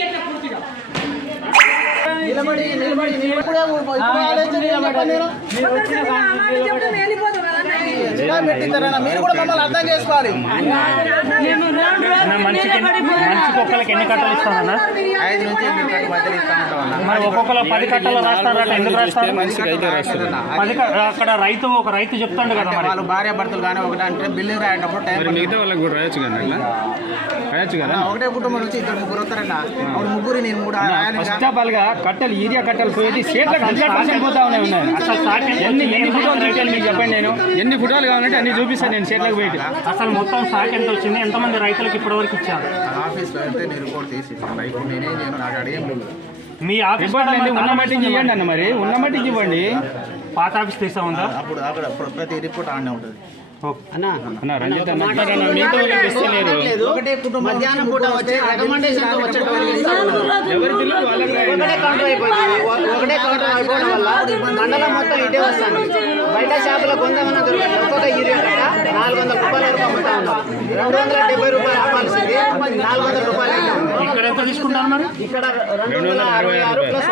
ఇట్లా పూర్తిగా నిలబడి నిలబడి నిలబడే. ఆలోచన చెప్పండి మీరు కూడా మమ్మల్ని అర్థం చేసుకోవాలి. ఎన్ని కట్టలు ఐదు నుంచి ఎనిమిది మధ్యలో ఒక్కొక్కరు పది కట్టలు రాస్తారట ఎందుకు రాస్తారు? పది అక్కడ రైతు ఒక రైతు చెప్తాడు కదా మరి. వాళ్ళు భార్య భర్తలు కానీ ఒకటి అంటే బిల్డింగ్ రాయేటప్పుడు టైం మరి మిగతా వాళ్ళకి కూడా రాయొచ్చు కదా రాయొచ్చు. ఒకటే కుటుంబం నుంచి ఇద్దరు ముగ్గురు వస్తారన్న ముగ్గురు నేను కూడా రాయాలి ఫస్ట్ ఆఫ్ ఆల్గా కట్టలు ఏరియా కట్టలు పోయి చేతులకు హండ్రెడ్ పర్సెంట్ పోతా ఉన్నాయి. ఉన్నాయి అసలు సాకెట్ ఎన్ని ఎన్ని ఫోటోలు చూపించాలి మీకు చెప్పండి నేను? ఎన్ని ఫోటోలు కావాలంటే అన్ని చూపిస్తాను నేను చేతులకు పోయి. అసలు మొత్తం సాక్ ఎంత వచ్చింది? ఎంతమంది రైతులకు ఇప్పటివరకు ఇచ్చారు? ఆఫీస్లో నేను రిపోర్ట్ నేనేం నాకు అడిగేం మీ ఆఫీస్ ఉన్న మట్టికి ఇవ్వండి అన్న మరి. ఉన్న మట్టికి ఇవ్వండి. పాత ఆఫీస్ తీసా ఉందా? అప్పుడు అక్కడ ప్ర- ప్రతి రిపోర్ట్ ఆడనే ఉంటుంది. ఒకటే మధ్యాహ్నం పూట వచ్చే రికమెండేషన్ కౌంటర్ అయిపోయింది. ఒకటే కౌంటర్ అయిపోవడం వల్ల మండలం మొత్తం ఇటే వస్తాను బయట షాపులో కొంతమంది దొరకదు ఒక్కొక్క యూరియా నాలుగు వందల రూపాయల వరకు అమ్ముతా ఉన్నాం రెండు వందల డెబ్బై రూపాయలు ఆపాల్సింది నాలుగు వందల రూపాయలు ఇక్కడ ఎంత తీసుకుంటారు మరి? ఇక్కడ రెండు వందల అరవై ఆరు ప్లస్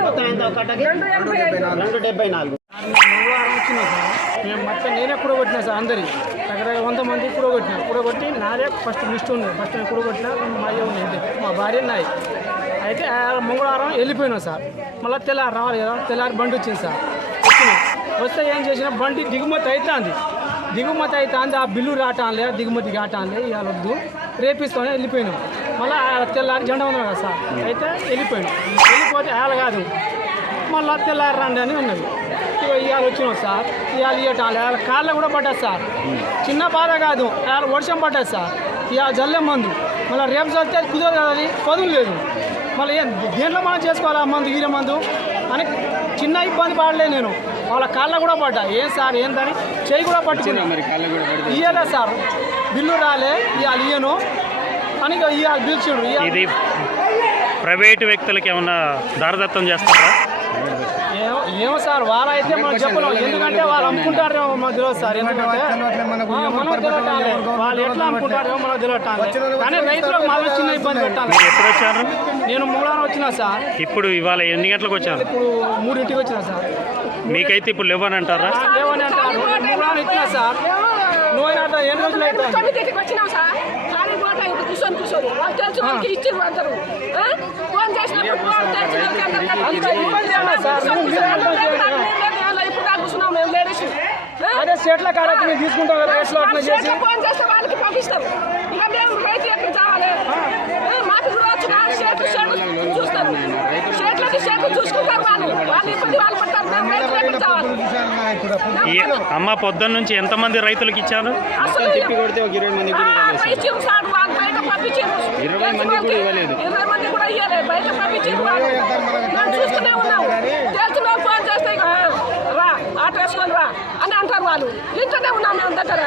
మొత్తం ఎంత? ఒకటికి రెండు డెబ్బై నాలుగు. మంగళవారం వచ్చినా సార్ మేము మొత్తం నేనే కూడగొట్టినా సార్ అందరి దగ్గర దగ్గర వంద మంది కూడగొట్టినా. కూడగొట్టి నాదే ఫస్ట్ లిస్ట్ ఉంది. ఫస్ట్ నేను కూడగొట్టినా మా అయ్య ఉంది మా భార్య నాయి అయితే మంగళవారం వెళ్ళిపోయినాం సార్. మళ్ళీ తెల్లారి రావాలి కదా తెల్లారి బండి వచ్చింది సార్. వస్తే ఏం చేసినా బండి దిగుమతి అవుతుంది దిగుమతి అవుతుంది ఆ బిల్లు రావటాలే దిగుమతి కావటాలే ఇవాళ వద్దు. రేపిస్తామని వెళ్ళిపోయినాం. మళ్ళీ తెల్లారి జెండా ఉన్నాం కదా సార్. అయితే వెళ్ళిపోయినాం. వెళ్ళిపోతే ఆల కాదు. మళ్ళీ తెల్లారి రండి అని ఉన్నది. ఇవాళ వచ్చినాం సార్? ఇవాళ ఇవ్వటం ఇవాళ కాళ్ళ కూడా పడ్డది సార్. చిన్న బాధ కాదు. ఇవాళ వర్షం పడ్డది సార్. ఇవాళ జల్లే మందు. మళ్ళీ రేపు చల్లితే కుదరదు కదా అది? పదులు లేదు. మళ్ళీ ఏం? దేంట్లో మనం చేసుకోవాలి ఆ మందు ఈర మందు? అని చిన్న ఇబ్బంది పడలే నేను. వాళ్ళ కాళ్ళ కూడా పడ్డా ఏం సార్? ఏందని చేయి కూడా పట్టుకున్నా ఇయ్యలే సార్. బిల్లు రాలే. ఇవాళ ఇయ్యను. అని ఇవాళ ఇవాళ ఇది ప్రైవేటు వ్యక్తులకి ఏమన్నా దారదత్తం చేస్తారా? ఏమో సార్ వాళ్ళైతే మనం చెప్పలేం ఎందుకంటే వాళ్ళు అమ్ముకుంటారేమో మనకు తెలియదు సార్. ఎందుకంటే మనం తెలియటాలే వాళ్ళు ఎట్లా అమ్ముకుంటారేమో మనకు తెలియటాలే కానీ రైతులకు మాకు చిన్న ఇబ్బంది పెట్టాలి. మీరు ఎప్పుడు వచ్చారు? నేను మూడారం వచ్చినా సార్. ఇప్పుడు ఇవాళ ఎన్ని గంటలకు వచ్చారు? ఇప్పుడు మూడింటికి వచ్చినా సార్. మీకైతే ఇప్పుడు లేవనంటారా లేవని అంటారు. మూడారం ఇచ్చినా సార్. నువ్వు ఎన్ని రోజులు అవుతుంది కూర్చొని వాళ్ళు తెలిసి వాళ్ళకి ఇచ్చిండ్రు అందరూ ఆ? ఫోన్ చేసినప్పుడు ఇప్పుడు కూర్చున్నాం మేము లేడీస్ అదే స్టేట్ల కాడకి మేము తీసుకుంటాం కదా ఎట్లా అట్లా చేసి? ఫోన్ చేస్తే వాళ్ళకి పంపిస్తారు. ఇక మేము రైతు ఎక్కడ కావాలి మాకు చూడవచ్చు చూస్తారు షేట్లకి షేట్లు చూసుకుంటారు వాళ్ళు వాళ్ళు ఇబ్బంది వాళ్ళు పడతారు మేము రైతులు ఎక్కడ కావాలి ఈ అమ్మ పొద్దున్న నుంచి ఎంతమంది రైతులకు ఇచ్చారు? అసలు తిప్పి కొడితే ఒక ఇరవై మంది ఇరవై మంది కూడా ఇవ్వలేదు. అని అంటారు వాళ్ళు. ఇంట్లోనే ఉన్నాం మేము దగ్గర.